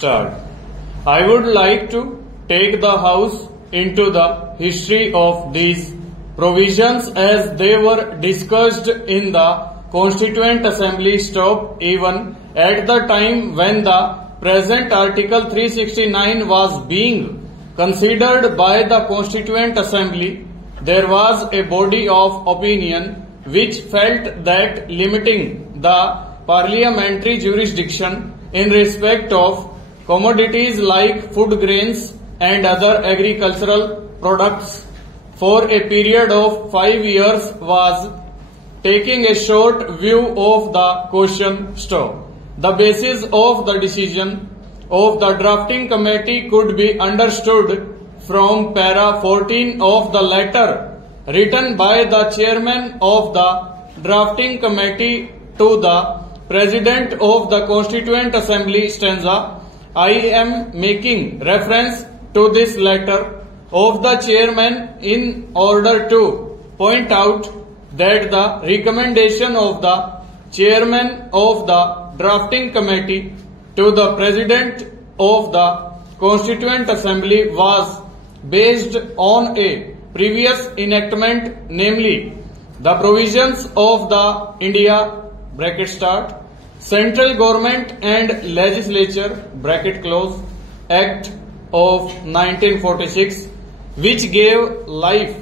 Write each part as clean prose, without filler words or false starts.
Start. I would like to take the House into the history of these provisions as they were discussed in the Constituent Assembly stop even at the time when the present Article 369 was being considered by the Constituent Assembly. There was a body of opinion which felt that limiting the parliamentary jurisdiction in respect of commodities like food grains and other agricultural products for a period of 5 years was taking a short view of the question stop. The basis of the decision of the drafting committee could be understood from para 14 of the letter written by the chairman of the drafting committee to the president of the Constituent Assembly stanza. I am making reference to this letter of the chairman in order to point out that the recommendation of the chairman of the drafting committee to the president of the Constituent Assembly was based on a previous enactment, namely the provisions of the India Central Government and Legislature Act of 1946, which gave life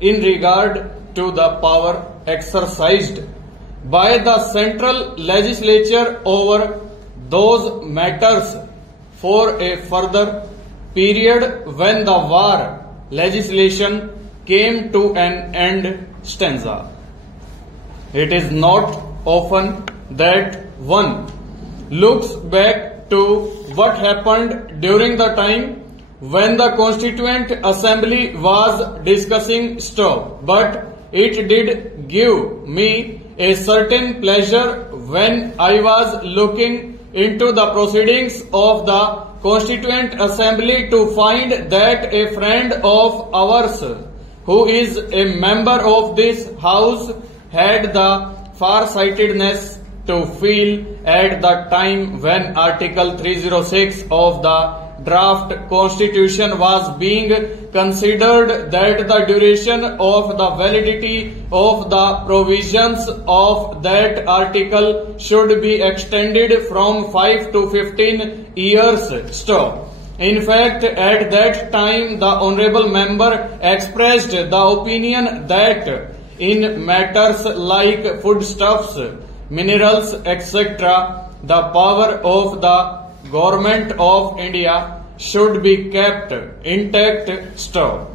in regard to the power exercised by the central legislature over those matters for a further period when the war legislation came to an end stanza. It is not often that one looks back to what happened during the time when the Constituent Assembly was discussing stop, but it did give me a certain pleasure when I was looking into the proceedings of the Constituent Assembly to find that a friend of ours who is a member of this House had the far-sightedness to feel at the time when Article 306 of the draft constitution was being considered that the duration of the validity of the provisions of that article should be extended from 5 to 15 years. Stop. In fact, at that time the honorable member expressed the opinion that in matters like foodstuffs, minerals, etc., the power of the Government of India should be kept intact. Stop.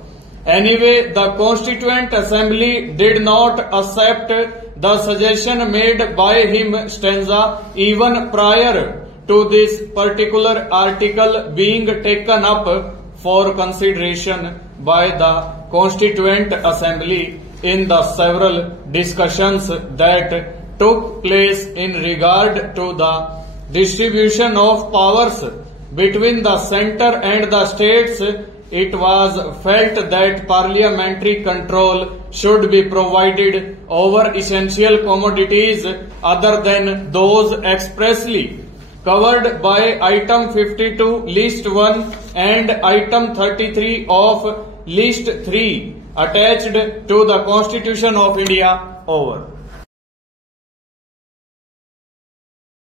Anyway, the Constituent Assembly did not accept the suggestion made by him stanza even prior to this particular article being taken up for consideration by the Constituent Assembly in the several discussions that took place in regard to the distribution of powers between the centre and the states. It was felt that parliamentary control should be provided over essential commodities other than those expressly covered by item 52 list 1 and item 33 of list 3 attached to the Constitution of India. Over.